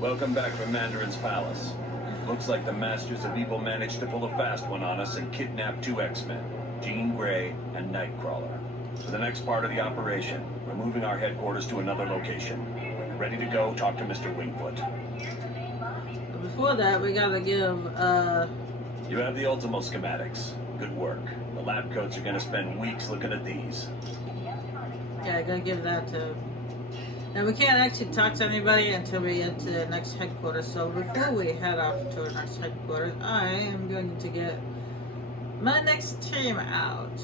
Welcome back from Mandarin's palace. Looks like the Masters of Evil managed to pull a fast one on us and kidnap 2 X-Men, Jean Grey and Nightcrawler. For the next part of the operation, we're moving our headquarters to another location. When you're ready to go, talk to Mr. Wingfoot. Before that, we gotta give, You have the Ultimo schematics. Good work. The lab coats are gonna spend weeks looking at these. yeah, I gotta give that to... Now, we can't actually talk to anybody until we get to the next headquarters, so before we head off to our next headquarters, I am going to get my next team out.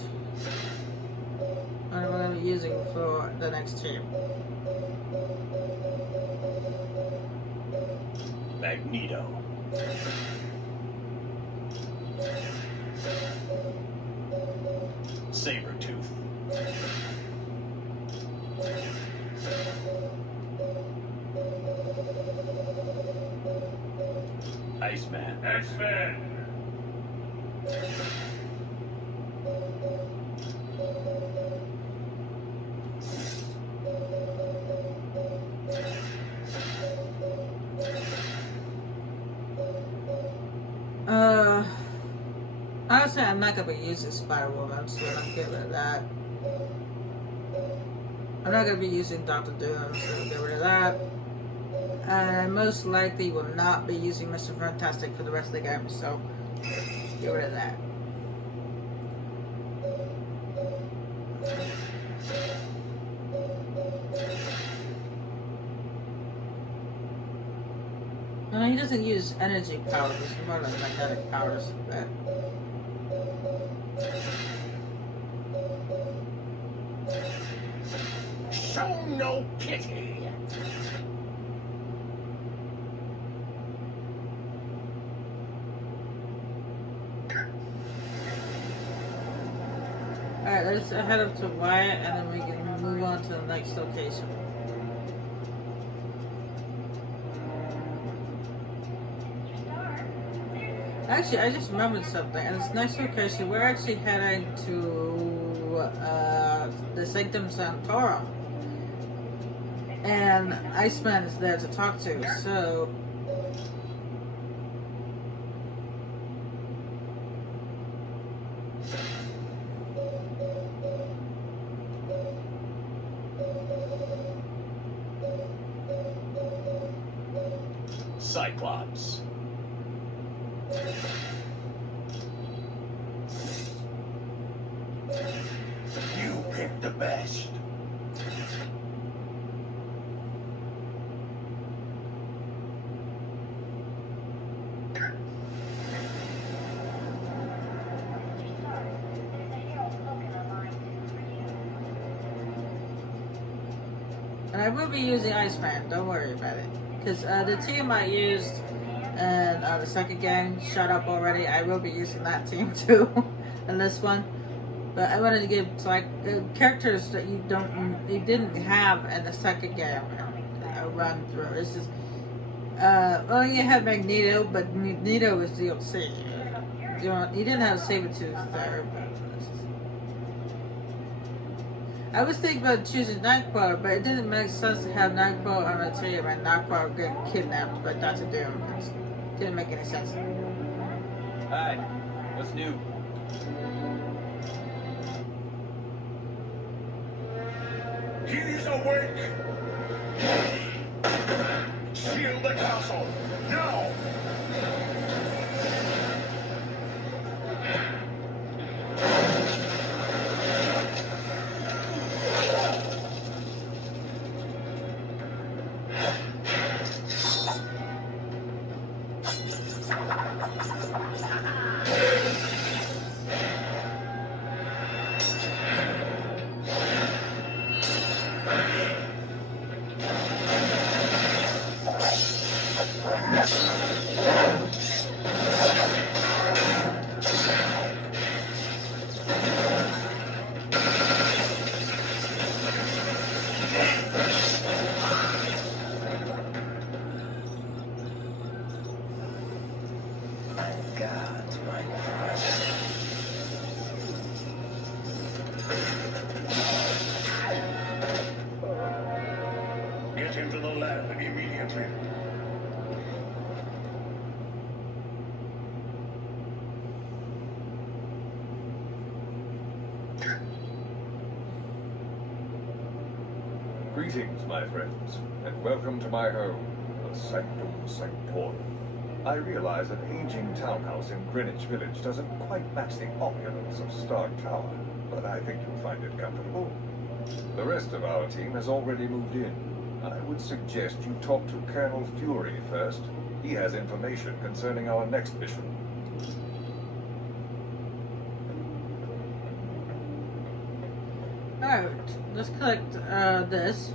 What I'm going to be using for the next team. Magneto. Sabretooth. Iceman. X-Men. Honestly, I'm not gonna be using Spider-Woman, so I'm get rid of that. I'm not gonna be using Doctor Doom, so get rid of that. And I most likely will not be using Mr. Fantastic for the rest of the game, so get rid of that. No, he doesn't use energy powers, it's more like magnetic powers. But Show no pity. alright, let's head up to Wyatt and then we can move on to the next location. Actually, I just remembered something. And this next location, we're actually heading to the Sanctum Sanctorum. And Iceman is there to talk to, so... Cyclops. You picked the best. And I will be using Iceman, don't worry about it. Because the team I used in the second game shut up already. I will be using that team too in this one. But I wanted to give like characters that you didn't have in the second game a run through. It's just well, you had Magneto, but Magneto was DLC. You didn't have Sabretooth there. I was thinking about choosing Nightcrawler, but it didn't make sense to have Nightcrawler on the team and Nightcrawler getting kidnapped by Dr. Doom. It didn't make any sense. Hi. What's new? He's awake! Shield the castle! Now! Get him to the lab immediately. Greetings, my friends, and welcome to my home, the Sanctum Sanctorum. I realize an aging townhouse in Greenwich Village doesn't quite match the opulence of Stark Tower, but I think you'll find it comfortable. The rest of our team has already moved in. I would suggest you talk to Colonel Fury first. He has information concerning our next mission. Alright, let's collect this.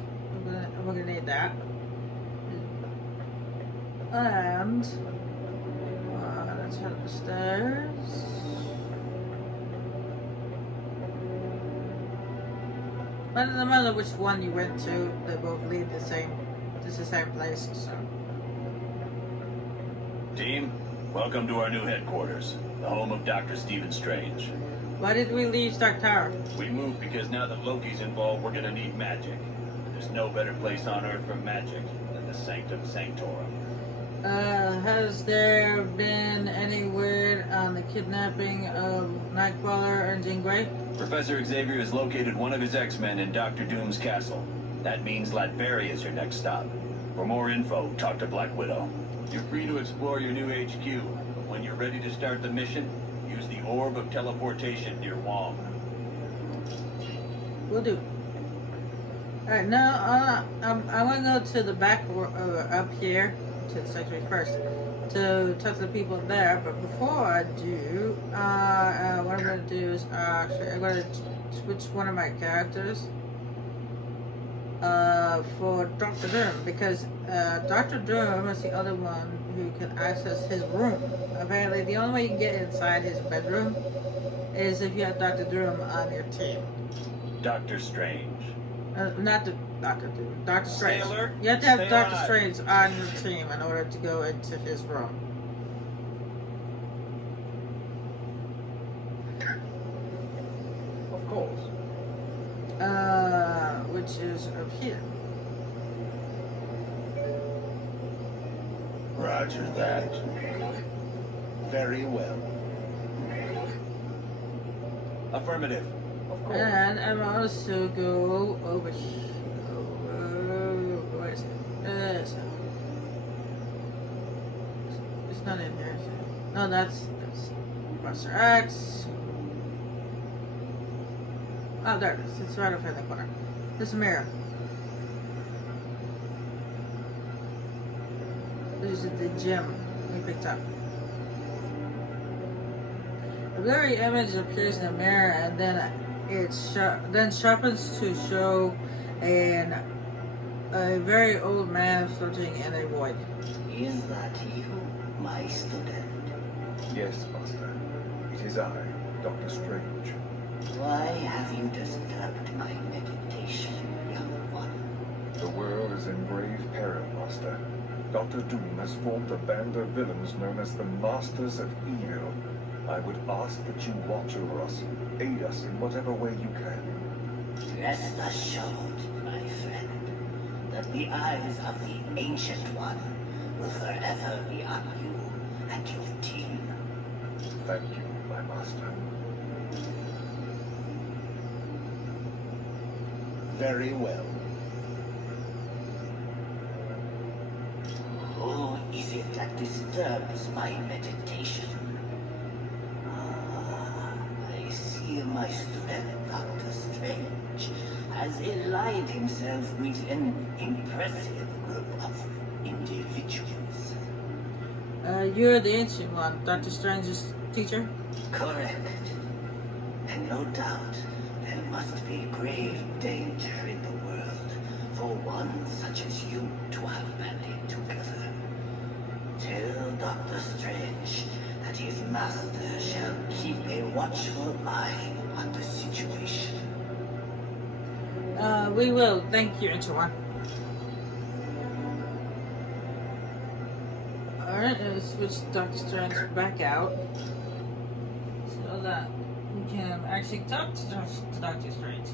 We're gonna need that. And let's head upstairs. But no matter which one you went to, they both lead the same place, so. Team, welcome to our new headquarters, the home of Dr. Stephen Strange. Why did we leave Stark Tower? We moved because now that Loki's involved, we're gonna need magic. There's no better place on Earth for magic than the Sanctum Sanctorum. Has there been any word on the kidnapping of Nightcrawler and Jean Grey? Professor Xavier has located one of his X-Men in Doctor Doom's castle. That means Latveria is your next stop. For more info, talk to Black Widow. You're free to explore your new HQ, but when you're ready to start the mission, use the Orb of Teleportation near Wong. Will do. Alright, now I want to go to the back up here to the sanctuary first to talk to the people there. But before I do, what I'm going to do is actually I'm going to switch one of my characters for Dr. Doom, because Dr. Doom is the other one who can access his room. Apparently, the only way you can get inside his bedroom is if you have Dr. Doom on your team. Doctor Strange. Not the Dr. Doom. Dr. Strange. Stay alert. You have to have Stay Dr. alive. Strange on your team in order to go into his room. Of course. Which is up here. Roger that. Very well. Affirmative. Of course. And I'm also go over here. Where is it? It's not in here. Is it? No, that's Professor X. Oh, there it is. It's right over in the corner. There's a mirror. This is the gem we picked up. A blurry image appears in the mirror, and then it sharpens to show a very old man floating in a void. Is that you, my student? Yes, Master. It is I, Doctor Strange. Why have you disturbed my meditation, young one? The world is in grave peril, Master. Dr. Doom has formed a band of villains known as the Masters of Evil. I would ask that you watch over us, aid us in whatever way you can. Rest assured, my friend, that the eyes of the Ancient One will forever be on you and your team. Thank you, my Master. Very well. Who is it that disturbs my meditation? I see my student, Dr. Strange, has allied himself with an impressive group of individuals. You're the Ancient One, Dr. Strange's teacher? Correct. And no doubt, there must be grave danger in the world for one such as you to have banded together. Tell Dr. Strange that his master shall keep a watchful eye on the situation. We will. Thank you, Ancient One. Alright, let's switch Dr. Strange back out so that we can actually talk to Dr. Strange.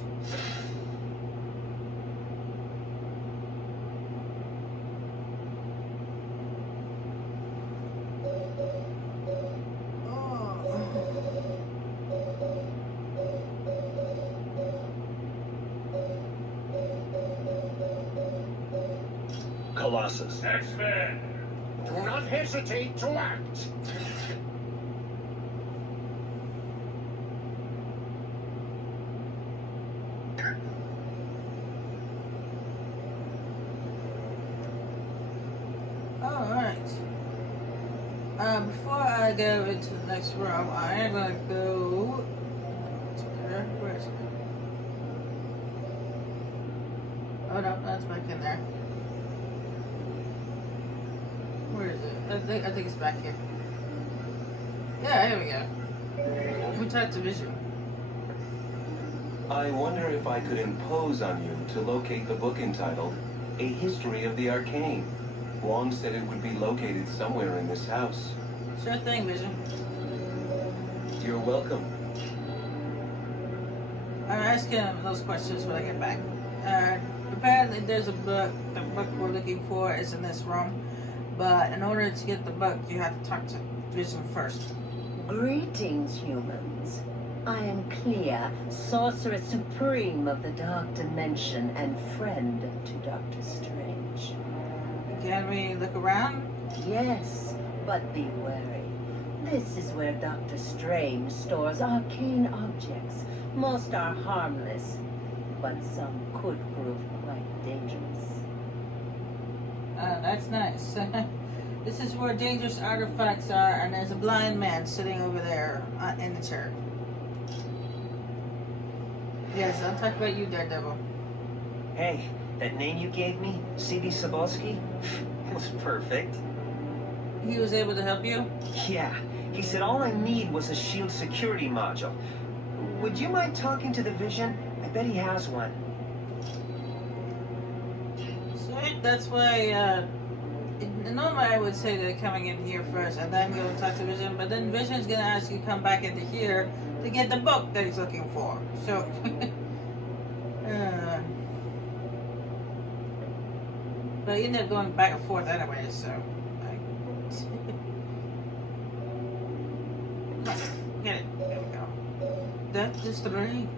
Colossus. X-Men! Do not hesitate to act! Alright. Before I go into the next room, I am gonna go. Where is it? Oh no, that's back in there. Where is it? I think it's back here. Yeah, here we go. We talked to Vision. I wonder if I could impose on you to locate the book entitled A History of the Arcane. Wong said it would be located somewhere in this house. Sure thing, Vision. You're welcome. I'll ask him those questions when I get back. Apparently there's a book. The book we're looking for is in this room. But in order to get the book, you have to talk to Vision first. Greetings, humans. I am Clea, Sorceress Supreme of the Dark Dimension and friend to Doctor Strange. Can we look around? Yes, but be wary. This is where Doctor Strange stores arcane objects. Most are harmless, but some could prove quite dangerous. That's nice. This is where dangerous artifacts are, and there's a blind man sitting over there in the chair. Yes, I'm talking about you, Daredevil. Hey, that name you gave me, C.B. Sobolski, was perfect. He was able to help you? Yeah, he said all I need was a SHIELD security module. Would you mind talking to the Vision? I bet he has one. Sweet, that's why, normally I would say they're coming in here first and then go talk to Vision, but then Vision's gonna ask you to come back into here to get the book that he's looking for. So, but you end up going back and forth anyway, so. Get it. There we go. Doctor Strange.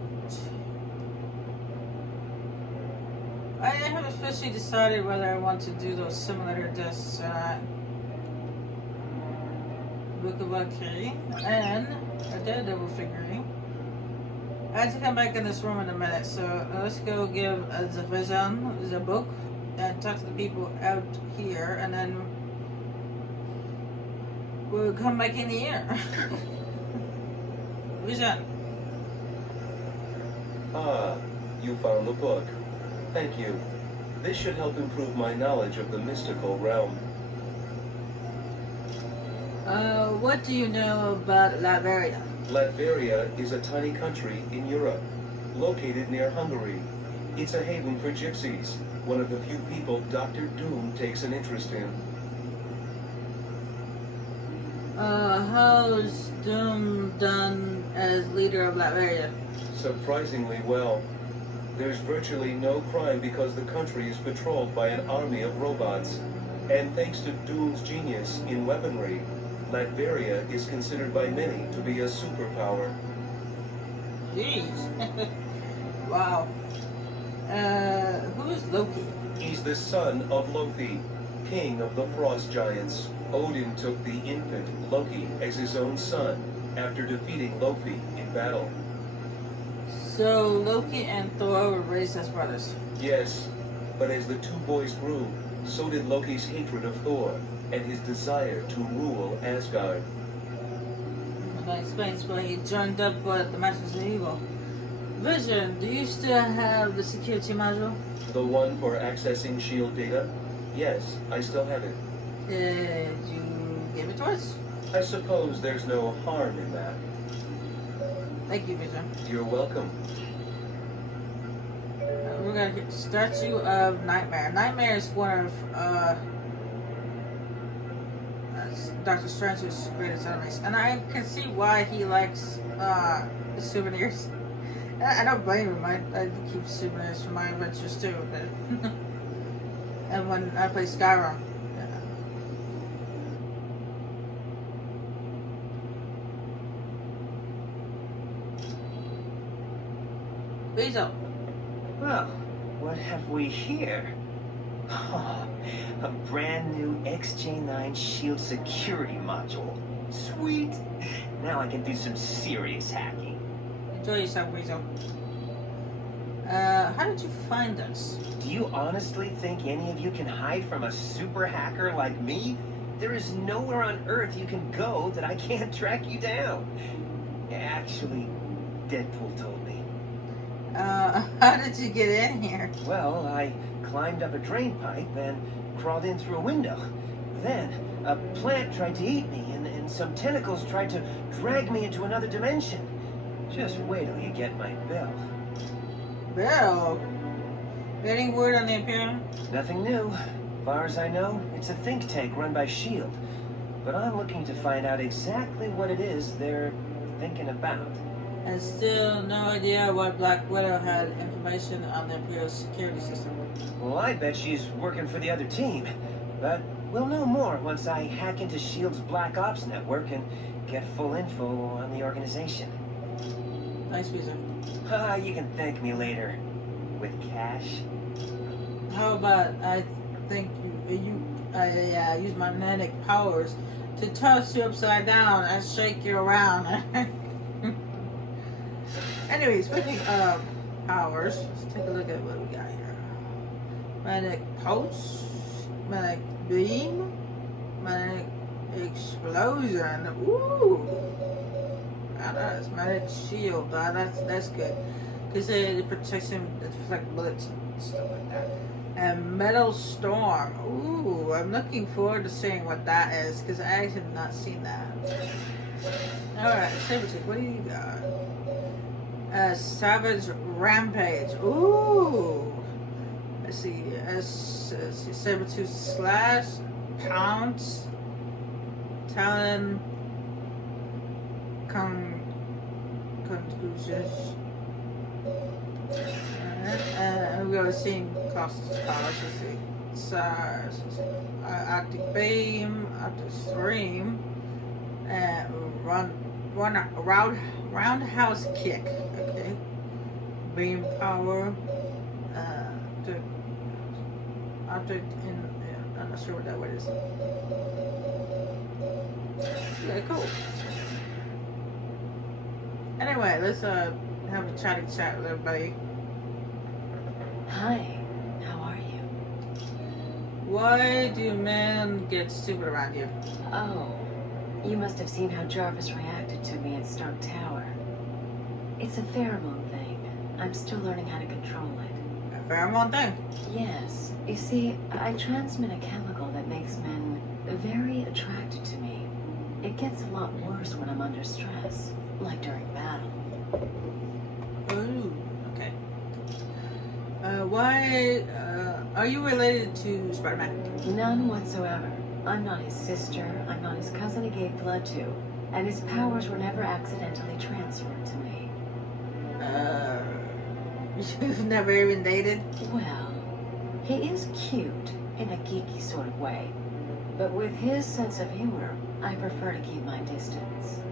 I haven't officially decided whether I want to do those simulator discs or not. Book of Arcane and a Daredevil figurine. I have to come back in this room in a minute, so let's go give the Vision the book and talk to the people out here, and then we'll come back in here. Vision. Ah, you found the book. Thank you. This should help improve my knowledge of the mystical realm. What do you know about Latveria? Latveria is a tiny country in Europe, located near Hungary. It's a haven for gypsies, one of the few people Dr. Doom takes an interest in. How's Doom done as leader of Latveria? Surprisingly well. There's virtually no crime because the country is patrolled by an army of robots. And thanks to Doom's genius in weaponry, Latveria is considered by many to be a superpower. Jeez. Wow. Who is Loki? He's the son of Loki, king of the frost giants. Odin took the infant Loki as his own son after defeating Loki in battle. So Loki and Thor were raised as brothers. Yes, but as the two boys grew, so did Loki's hatred of Thor and his desire to rule Asgard. And that explains why he joined up with the Masters of Evil. Vision, do you still have the security module? The one for accessing S.H.I.E.L.D. data? Yes, I still have it. Did you give it to us? I suppose there's no harm in that. Thank you, Vision. You're welcome. We're gonna get Statue of Nightmare. Nightmare is one of Doctor Strange's greatest enemies, and I can see why he likes the souvenirs. I don't blame him. I keep souvenirs for my adventures too. But and when I play Skyrim. Weasel. Well, what have we here? Oh, a brand new XJ9 Shield security module. Sweet. Now I can do some serious hacking. Enjoy yourself, Weasel. How did you find us? Do you honestly think any of you can hide from a super hacker like me? There is nowhere on Earth you can go that I can't track you down. Actually, Deadpool told me. How did you get in here? Well, I climbed up a drain pipe and crawled in through a window. Then, a plant tried to eat me, and some tentacles tried to drag me into another dimension. Just wait till you get my bill. Bill? Getting word on the Imperium? Nothing new. Far as I know, it's a think tank run by S.H.I.E.L.D. But I'm looking to find out exactly what it is they're thinking about. And still no idea why Black Widow had information on the Imperial security system. Well, I bet she's working for the other team. But we'll know more once I hack into S.H.I.E.L.D.'s Black Ops network and get full info on the organization. Nice, Weasel. Haha, you can thank me later. With cash. How about I think you use my magnetic powers to toss you upside down and shake you around. Anyway, speaking of powers, let's take a look at what we got here. Magnetic pulse, magnetic beam, magnetic explosion. Ooh, that's magnetic shield. That's good because it protects him, it deflects bullets and stuff like that. And metal storm. Ooh, I'm looking forward to seeing what that is because I actually have not seen that. All right, Sabretooth, what do you got? Savage Rampage. Ooh. Let's see. Sabretooth Slash. Pounce. Talon. Conclusions. We're going to see costs. Let's see. Size. Arctic Beam. Arctic Stream. And roundhouse kick. Okay. Beam power. Object in. I'm not sure what that word is. Yeah, cool. Anyway, let's have a chatty chat with everybody. Hi, how are you? Why do men get stupid around you? Oh, you must have seen how Jarvis reacted to me at Stark Tower. It's a pheromone thing. I'm still learning how to control it. A pheromone thing? Yes. You see, I transmit a chemical that makes men very attracted to me. It gets a lot worse when I'm under stress, like during battle. Ooh, okay. Why, are you related to Spider-Man? None whatsoever. I'm not his sister, I'm not his cousin he gave blood to, and his powers were never accidentally transferred to me. You've never even dated? Well, he is cute in a geeky sort of way, but with his sense of humor, I prefer to keep my distance.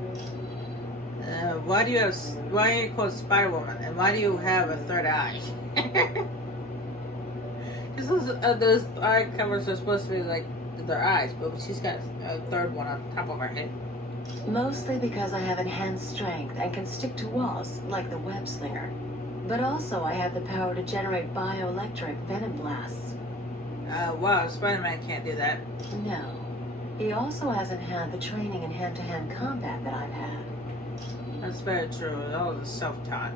Why are you called Spider-Woman, and why do you have a third eye? Because those eye covers are supposed to be like their eyes, but she's got a third one on top of her head. Mostly because I have enhanced strength and can stick to walls, like the web slinger. But also I have the power to generate bioelectric venom blasts. Wow, Spider-Man can't do that. No. He also hasn't had the training in hand-to-hand combat that I've had. That's very true. All is self-taught.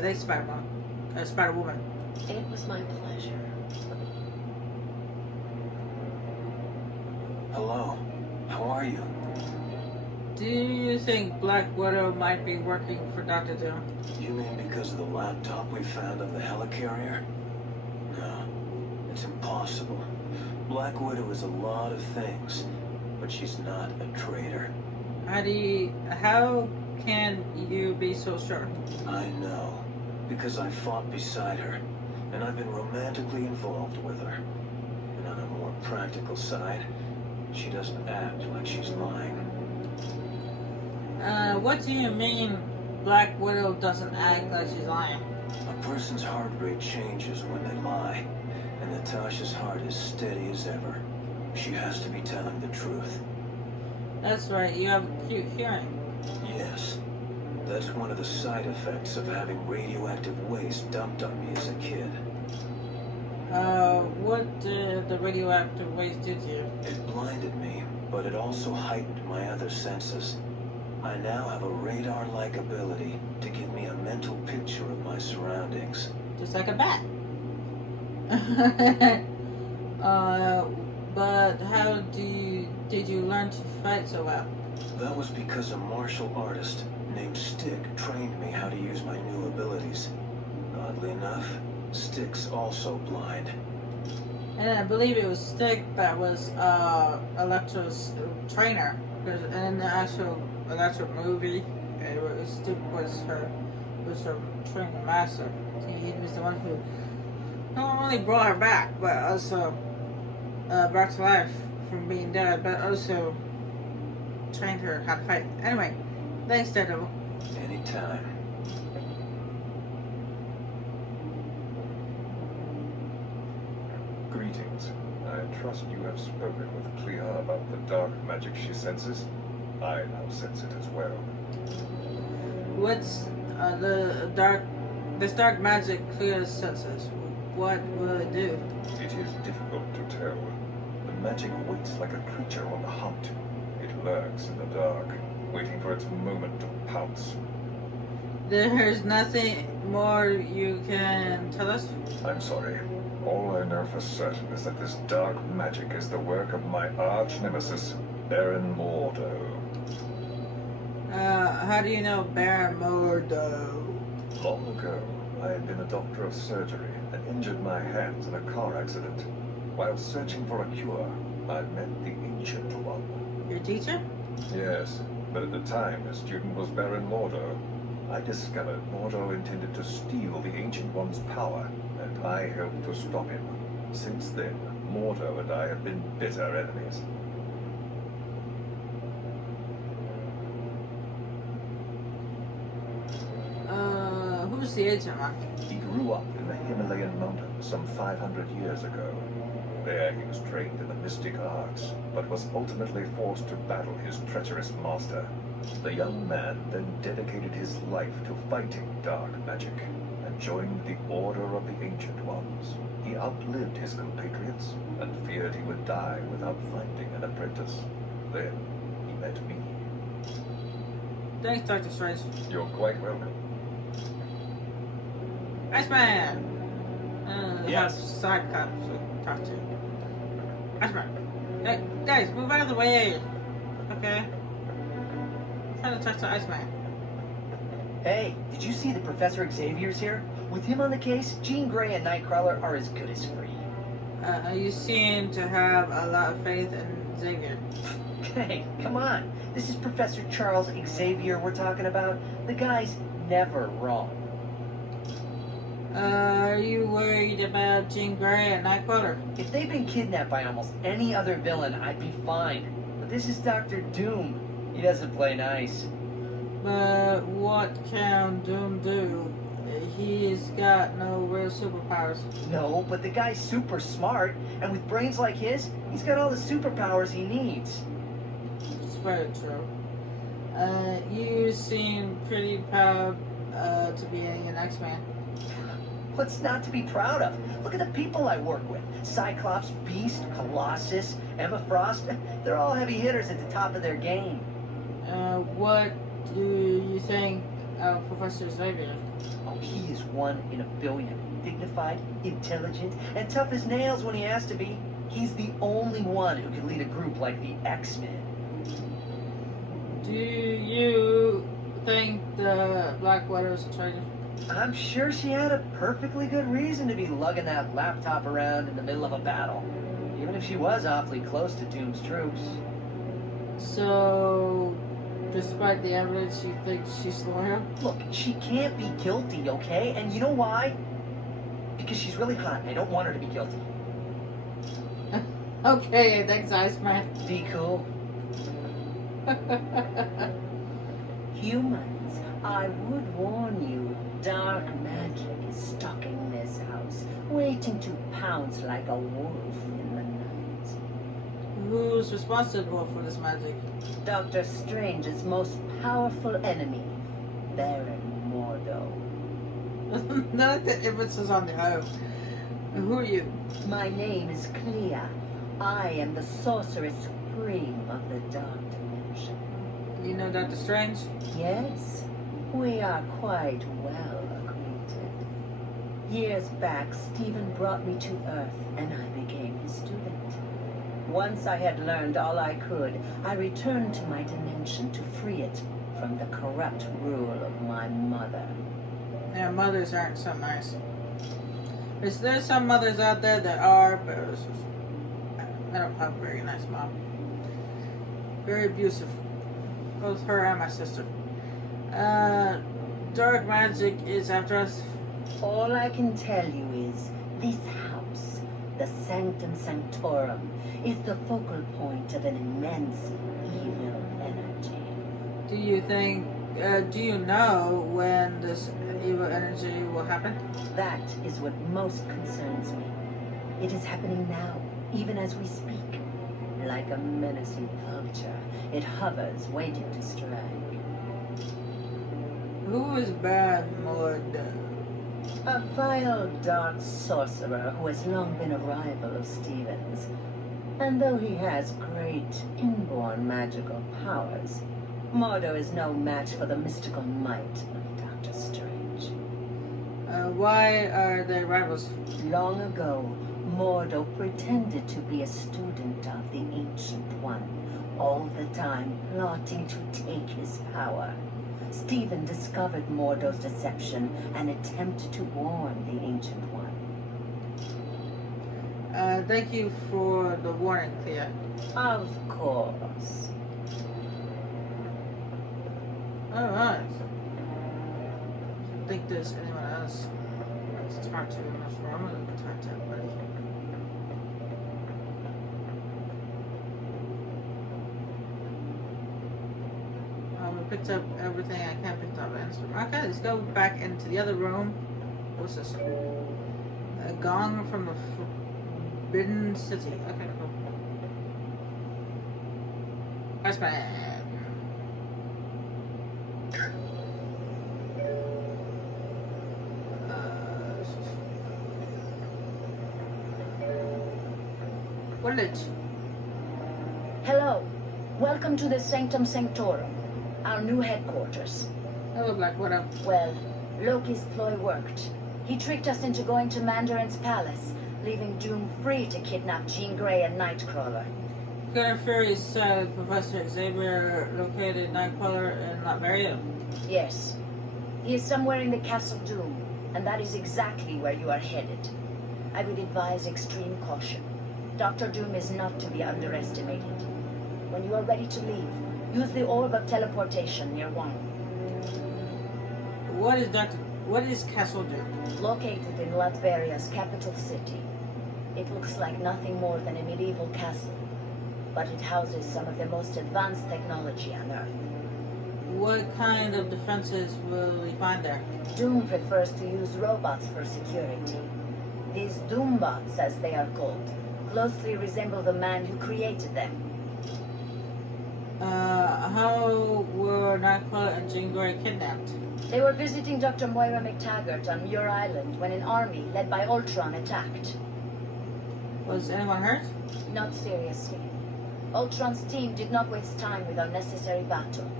They Spider-Woman. It was my pleasure. Hello. How are you? Do you think Black Widow might be working for Dr. Doom? You mean because of the laptop we found on the helicarrier? No, it's impossible. Black Widow is a lot of things, but she's not a traitor. How can you be so sure? I know, because I fought beside her, and I've been romantically involved with her. And on a more practical side, she doesn't act like she's lying. What do you mean Black Widow doesn't act like she's lying? A person's heart rate changes when they lie, And Natasha's heart is steady as ever. She has to be telling the truth. That's right, you have acute hearing. Yes. That's one of the side effects of having radioactive waste dumped on me as a kid. What did the radioactive waste do to you? It blinded me, but it also heightened my other senses. I now have a radar-like ability to give me a mental picture of my surroundings. Just like a bat. But how did you learn to fight so well? That was because a martial artist named Stick trained me how to use my new abilities. Oddly enough, Stick's also blind. And I believe it was Stick that was Electra's trainer. Because in the actual Electra movie, Stick was her training master. He was the one who not only brought her back, but also back to life from being dead, but also trained her how to fight. Anyway, thanks, Daredevil. Anytime. Greetings. I trust you have spoken with Clea about the dark magic she senses. I now sense it as well. What's this dark magic clears senses? What will it do? It is difficult to tell. The magic waits like a creature on the hunt. It lurks in the dark, waiting for its moment to pounce. There's nothing more you can tell us? I'm sorry. All I know for certain is that this dark magic is the work of my arch nemesis, Baron Mordo. How do you know Baron Mordo? Long ago, I had been a doctor of surgery and injured my hands in a car accident. While searching for a cure, I met the Ancient One. Your teacher? Yes, but at the time, the student was Baron Mordo. I discovered Mordo intended to steal the Ancient One's power, and I helped to stop him. Since then, Mordo and I have been bitter enemies. Who's the Ancient One? He grew up in the Himalayan mountains some 500 years ago. There he was trained in the mystic arts, but was ultimately forced to battle his treacherous master. The young man then dedicated his life to fighting dark magic, and joined the Order of the Ancient Ones. He outlived his compatriots, and feared he would die without finding an apprentice. Then he met me. Thanks, Dr. Strange. You're quite welcome. Iceman! Yes. Cyclops to talk to. Iceman! Hey, guys, move out of the way! Okay? I'm trying to talk to Iceman. Hey, did you see that Professor Xavier's here? With him on the case, Jean Grey and Nightcrawler are as good as free. You seem to have a lot of faith in Xavier. Hey, come on. This is Professor Charles Xavier we're talking about. The guy's never wrong. Are you worried about Jean Grey and Nightcrawler? If they'd been kidnapped by almost any other villain, I'd be fine. But this is Dr. Doom. He doesn't play nice. But what can Doom do? He's got no real superpowers. No, but the guy's super smart, and with brains like his, he's got all the superpowers he needs. It's very true. You seem pretty proud to be an X-Man. What's not to be proud of? Look at the people I work with. Cyclops, Beast, Colossus, Emma Frost. They're all heavy hitters at the top of their game. What do you think of Professor Xavier? Oh, he is 1 in a billion. Dignified, intelligent, and tough as nails when he has to be. He's the only one who can lead a group like the X-Men. Do you think the Black Widow's a traitor? I'm sure she had a perfectly good reason to be lugging that laptop around in the middle of a battle. Even if she was awfully close to Doom's troops. So, despite the evidence, you think she's loyal? Look, she can't be guilty, okay? And you know why? Because she's really hot and I don't want her to be guilty. Okay, thanks, Iceman. Be cool. Humans, I would warn you, dark magic is stalking this house, waiting to pounce like a wolf in the night. Who's responsible for this magic? Doctor Strange's most powerful enemy, Baron Mordo. None of the emphasis on the O. Who are you? My name is Clea. I am the Sorceress Supreme of the Dark Dimension. You know Doctor Strange? Yes, we are quite well acquainted. Years back, Stephen brought me to Earth, and I became his student. Once I had learned all I could, I returned to my dimension to free it from the corrupt rule of my mother. Yeah, mothers aren't so nice. There's some mothers out there that are, but I don't have a very nice mom. Very abusive. Both her and my sister. Dark magic is after us. All I can tell you is this house, the Sanctum Sanctorum, is the focal point of an immense evil energy. Do you know when this evil energy will happen? That is what most concerns me. It is happening now, even as we speak. Like a menacing vulture, it hovers, waiting to strike. Who is Baron Mordo? A vile, dark sorcerer who has long been a rival of Stephen's. And though he has great inborn magical powers, Mordo is no match for the mystical might of Doctor Strange. Why are they rivals? Long ago, Mordo pretended to be a student of the Ancient One, all the time plotting to take his power. Stephen discovered Mordo's deception and attempted to warn the Ancient One. Thank you for the warning, Clea. Of course. Alright. I think there's anyone else to talk to in this room. I'm gonna talk to everybody. We picked up everything I can pick up. Okay, let's go back into the other room. What's this? A gong from the Forbidden City. Okay, cool. Iceman. Village. Hello. Welcome to the Sanctum Sanctorum, our new headquarters. Hello, Black Widow. Well, Loki's ploy worked. He tricked us into going to Mandarin's palace, leaving Doom free to kidnap Jean Grey and Nightcrawler. Gunnar Fury said Professor Xavier located Nightcrawler in Latveria. Yes. He is somewhere in the Castle Doom, and that is exactly where you are headed. I would advise extreme caution. Dr. Doom is not to be underestimated. When you are ready to leave, use the orb of teleportation near one. What is Castle Doom? Located in Latveria's capital city. It looks like nothing more than a medieval castle, but it houses some of the most advanced technology on Earth. What kind of defenses will we find there? Doom prefers to use robots for security. These Doombots, as they are called, closely resemble the man who created them. How were Nightcrawler and Jean Grey kidnapped? They were visiting Dr. Moira McTaggart on Muir Island when an army led by Ultron attacked. Was anyone hurt? Not seriously. Ultron's team did not waste time with unnecessary battle.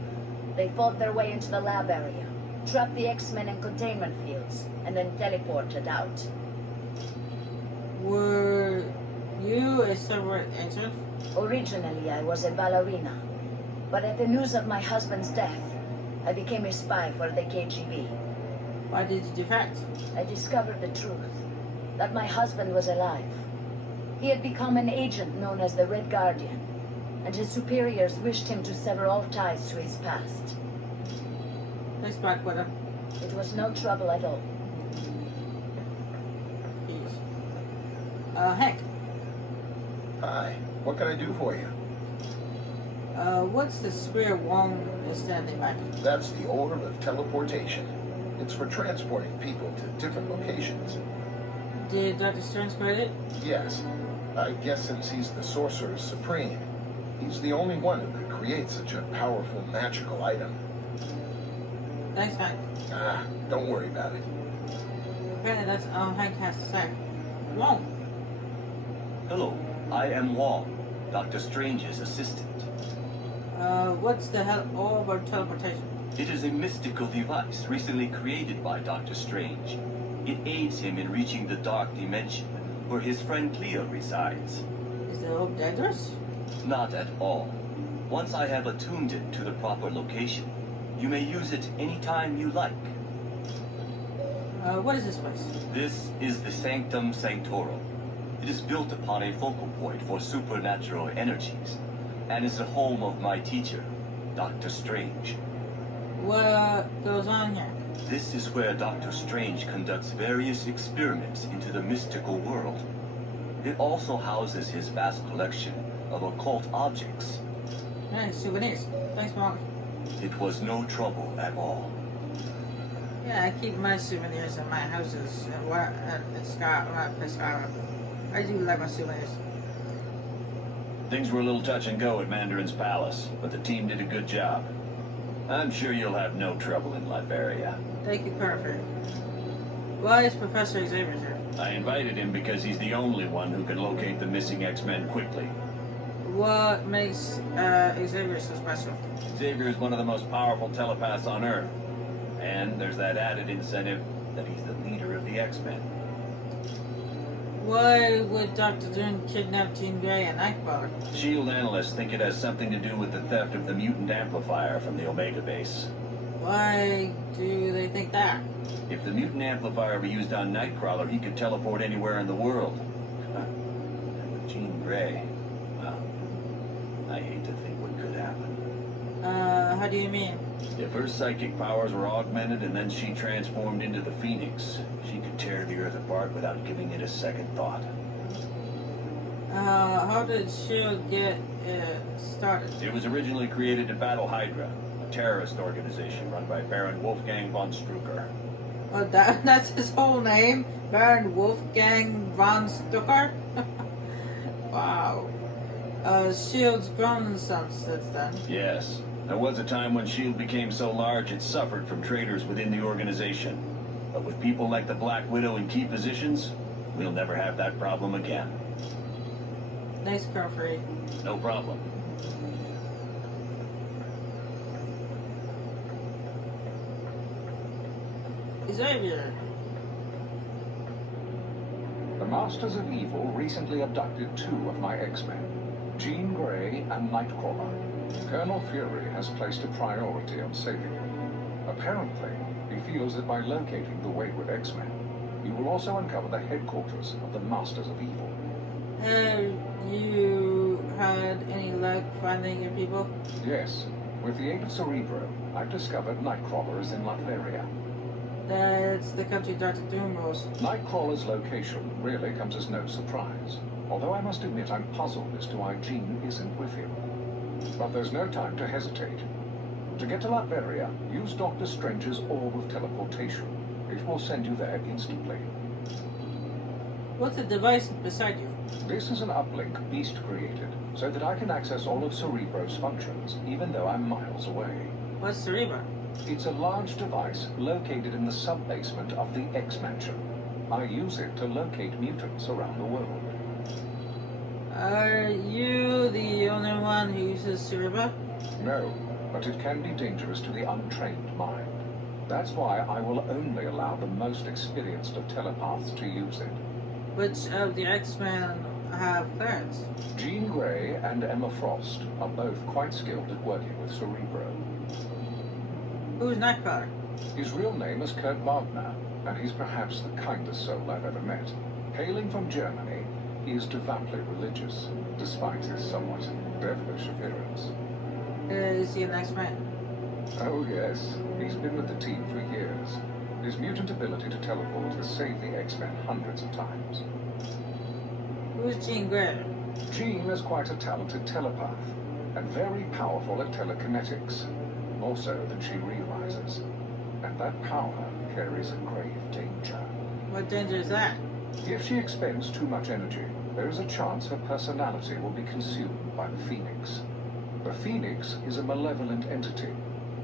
They fought their way into the lab area, trapped the X-Men in containment fields, and then teleported out. Were you a separate agent? Originally, I was a ballerina. But at the news of my husband's death, I became a spy for the KGB. Why did you defect? I discovered the truth, that my husband was alive. He had become an agent known as the Red Guardian, and his superiors wished him to sever all ties to his past. Thanks, Black Widow. It was no trouble at all. Jeez. Hank. Hi. What can I do for you? What's the spear Wong is standing by? That's the orb of teleportation. It's for transporting people to different locations. Did Dr. Strange create it? Yes. I guess since he's the Sorcerer Supreme, he's the only one who could create such a powerful magical item. Thanks, Hank. Ah, don't worry about it. Apparently that's all Hank has to say. Whoa. Hello, I am Wong, Dr. Strange's assistant. What's the hell all about teleportation? It is a mystical device recently created by Dr. Strange. It aids him in reaching the dark dimension, where his friend Cleo resides. Is it all dangerous? Not at all. Once I have attuned it to the proper location, you may use it anytime you like. What is this place? This is the Sanctum Sanctorum. It is built upon a focal point for supernatural energies, and is the home of my teacher, Dr. Strange. What goes on here? This is where Dr. Strange conducts various experiments into the mystical world. It also houses his vast collection of occult objects. Nice souvenirs. Thanks, Mom. It was no trouble at all. Yeah, I keep my souvenirs in my houses in Skyrim. I do like my souvenirs. Things were a little touch and go at Mandarin's palace, but the team did a good job. I'm sure you'll have no trouble in Latveria. Thank you, Carver. Why is Professor Xavier here? I invited him because he's the only one who can locate the missing X-Men quickly. What makes Xavier so special? Xavier is one of the most powerful telepaths on Earth. And there's that added incentive that he's the leader of the X-Men. Why would Dr. Doom kidnap Jean Grey and Nightcrawler? SHIELD analysts think it has something to do with the theft of the mutant amplifier from the Omega base. Why do they think that? If the mutant amplifier were used on Nightcrawler, he could teleport anywhere in the world. And with Jean Grey, well, I hate to think what could happen. How do you mean? If her psychic powers were augmented and then she transformed into the Phoenix, she could tear the Earth apart without giving it a second thought. How did S.H.I.E.L.D. get started? It was originally created to battle Hydra, a terrorist organization run by Baron Wolfgang von Strucker. Oh, that's his whole name? Baron Wolfgang von Strucker? Wow. S.H.I.E.L.D.'s grown some since then. Yes. There was a time when S.H.I.E.L.D. became so large it suffered from traitors within the organization. But with people like the Black Widow in key positions, we'll never have that problem again. Nice Carfrey. No problem. Xavier. The Masters of Evil recently abducted 2 of my X-Men, Jean Grey and Nightcrawler. Colonel Fury has placed a priority on saving them. Apparently, he feels that by locating the wayward X-Men, you will also uncover the headquarters of the Masters of Evil. Have you had any luck finding your people? Yes, with the aid of Cerebro, I've discovered Nightcrawler is in Latveria. That's the country Dr. Doom rules. Nightcrawler's location really comes as no surprise, although I must admit I'm puzzled as to why Jean isn't with him. But there's no time to hesitate. To get to Latveria, use Dr. Strange's Orb of Teleportation. It will send you there instantly. What's the device beside you? This is an uplink Beast created, so that I can access all of Cerebro's functions, even though I'm miles away. What's Cerebro? It's a large device located in the sub-basement of the X-Mansion. I use it to locate mutants around the world. Are you the only one who uses Cerebro? No, but it can be dangerous to the untrained mind. That's why I will only allow the most experienced of telepaths to use it. Which of the X-Men have clearance? Jean Grey and Emma Frost are both quite skilled at working with Cerebro. Who's Nightcrawler? His real name is Kurt Wagner, and he's perhaps the kindest soul I've ever met. Hailing from Germany, he is devoutly religious, despite his somewhat devilish appearance. Is he an X-Man? Oh yes, he's been with the team for years. His mutant ability to teleport has saved the X-Men hundreds of times. Who's Jean Grey? Jean is quite a talented telepath, and very powerful at telekinetics, more so than she realizes. And that power carries a grave danger. What danger is that? If she expends too much energy, there is a chance her personality will be consumed by the Phoenix. The Phoenix is a malevolent entity,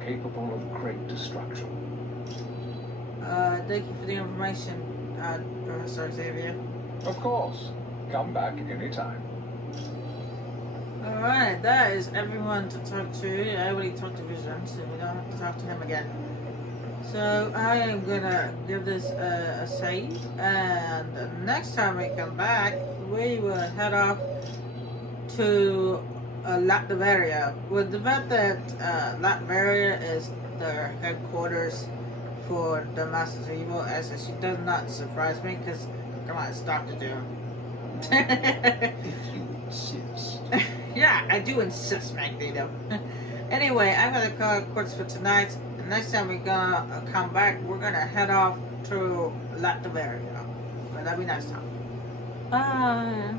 capable of great destruction. Thank you for the information, Professor Xavier. Of course. Come back anytime. Alright, that is everyone to talk to. I already talked to Vision, so we don't have to talk to him again. So I am gonna give this a save, and the next time we come back, we will head off to Latveria. With the fact that Latveria is the headquarters for the Masters of Evil, as it does not surprise me, because come on, it's Dr. Doom. If you insist. Yeah, I do insist, Magneto. Anyway, I'm gonna call it quits for tonight. The next time we're gonna come back, we're gonna head off to Latveria. But that'll be next time. Bye.